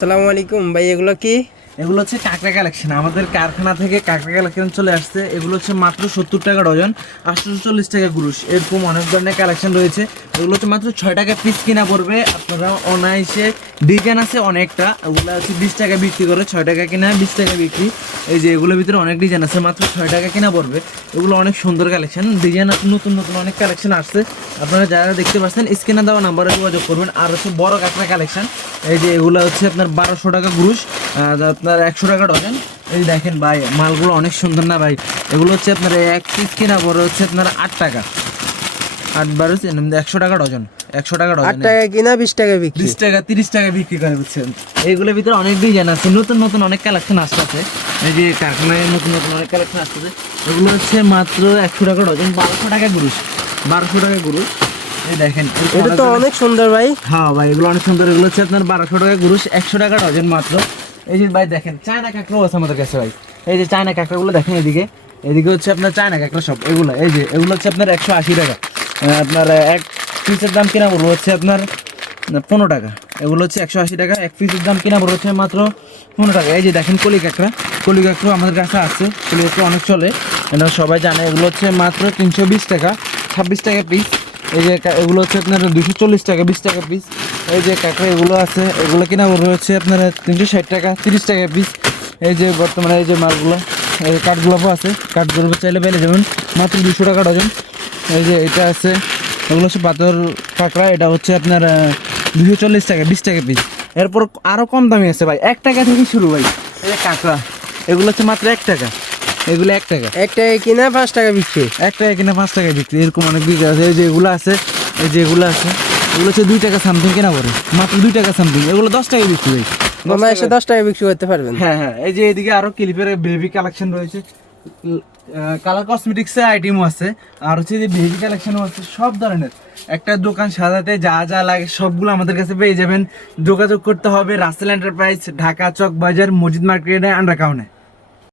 আসসালামু আলাইকুম ভাই, এগুলো কি? এগুলো হচ্ছে কাঁকড়া কালেকশন। আমাদের কারখানা থেকে কাঁকড়া কালেকশন চলে আসছে। এগুলো হচ্ছে মাত্র 70 টাকা ডজন, 840 টাকা গ্রুশ। এরকম অনেক ধরনের কালেকশন রয়েছে। এগুলো হচ্ছে মাত্র 6 টাকা পিস কিনা পড়বে। আপনারা অনায়াসে ডিজাইন আছে অনেকটা, ওগুলো হচ্ছে 20 টাকা বিক্রি করে, 6 টাকা কিনা 20 টাকা বিক্রি। এই যে এগুলোর ভিতরে অনেক ডিজাইন আছে, মাত্র 6 টাকা কিনা পড়বে। এগুলো অনেক সুন্দর কালেকশন, ডিজাইন নতুন নতুন অনেক কালেকশন আসছে। আপনারা যারা দেখতে পাচ্ছেন স্ক্রিনে দেওয়া নাম্বারে যোগাযোগ করবেন। আর হচ্ছে বড় কাঁকড়া কালেকশন, এই যে এগুলো হচ্ছে আপনার 1200 টাকা গ্রুশ, আপনার 100 টাকা ডজন। এই দেখেন ভাই, মালগুলো অনেক সুন্দর না ভাই? এগুলো হচ্ছে আপনার এক পিস কিনা পড়ে হচ্ছে আপনার 8 টাকা, 8 বার হচ্ছে 100 টাকা ডজন, 100 টাকা 8 ডজন। টাকা কিনা 20 টাকা বিক্রি। 20 টাকা 30 টাকা বিক্রি করে বুঝছেন। এইগুলোর ভিতরে অনেক ডিজাইন আছে, নতুন নতুন অনেক কালেকশন আসতেছে। এই যে কারখানায় নতুন নতুন অনেক কালেকশন আসতেছে। এগুলো হচ্ছে মাত্র 100 টাকা ডজন, 1200 টাকা গ্রুশ, 1200 টাকা গ্রুশ। এই দেখেন, এটা তো অনেক সুন্দর ভাই। হ্যাঁ ভাই, এগুলো অনেক সুন্দর। এগুলো হচ্ছে আপনার 1200 টাকা গ্রুশ, 100 টাকা ডজন মাত্র। এই যে ভাই দেখেন, চায়না কাঁকড়াও আছে আমাদের কাছে ভাই। এই যে চায়না কাঁকড়াগুলো দেখেন, এদিকে এদিকে হচ্ছে আপনার চায়না কাঁকড়া সব। এগুলো এই যে এগুলো হচ্ছে আপনার 180 টাকা। আপনার এক পিসের দাম কিনা পড়বো হচ্ছে আপনার 15 টাকা। এগুলো হচ্ছে 180 টাকা, এক পিসের দাম কিনা পড়বো হচ্ছে মাত্র 15 টাকা। এই যে দেখেন কলি কাঁকড়া, কলি কাঁকড়া আমাদের কাছে আছে। কলি কাঁকড়া অনেক চলে, এটা সবাই জানে। এগুলো হচ্ছে মাত্র 320 টাকা, 26 টাকা পিস। এই যে এগুলো হচ্ছে আপনার 240 টাকা, 20 টাকা পিস। এই যে কাঁকড়া এগুলো আছে, এগুলো কিনা পড়বে হচ্ছে আপনার 360 টাকা, 30 টাকা পিস। এই যে বর্তমানে এই যে মালগুলো, এই কাঠগোলাপও আছে, কাঠগোলাপ চাইলে পেলে যাবেন মাত্র 200 টাকা ডজন। এই যে এটা আছে, এগুলো হচ্ছে পাথর কাঁকড়া, এটা হচ্ছে আপনার 240 টাকা, 20 টাকা পিস। এরপর আরও কম দামি আছে ভাই, 1 টাকা থেকে শুরু ভাই। এই যে কাঁকড়া, এগুলো হচ্ছে মাত্র 1 টাকা, এগুলো 1 টাকা। 1 টাকা কিনা 5 টাকা বিক্রি। 1 টাকা কিনা 5 টাকায় বিক্রি, এরকম অনেক বিক্রি আছে। এই যে এগুলো আছে, এই যে এগুলো আছে, এগুলো হচ্ছে 2 টাকা সামথিং কেনা পড়ে, মাত্র 2 টাকা সামথিং। এগুলো 10 টাকায় বিক্রি ভাই, 10 মামা এসে টাকা। 10 টাকা বিক্রি করতে পারবেন। হ্যাঁ হ্যাঁ, এই যে এদিকে আরো ক্লিপের বেবি কালেকশন রয়েছে, কালার কসমেটিক্সের আইটেমও আছে, আর হচ্ছে যে বেবি কালেকশনও আছে। সব ধরনের একটা দোকান সাজাতে যা যা লাগে সবগুলো আমাদের কাছে পেয়ে যাবেন। যোগাযোগ করতে হবে রাসেল এন্টারপ্রাইজ, ঢাকা চক বাজার, মসজিদ মার্কেটে, আন্ডারগ্রাউন্ডে।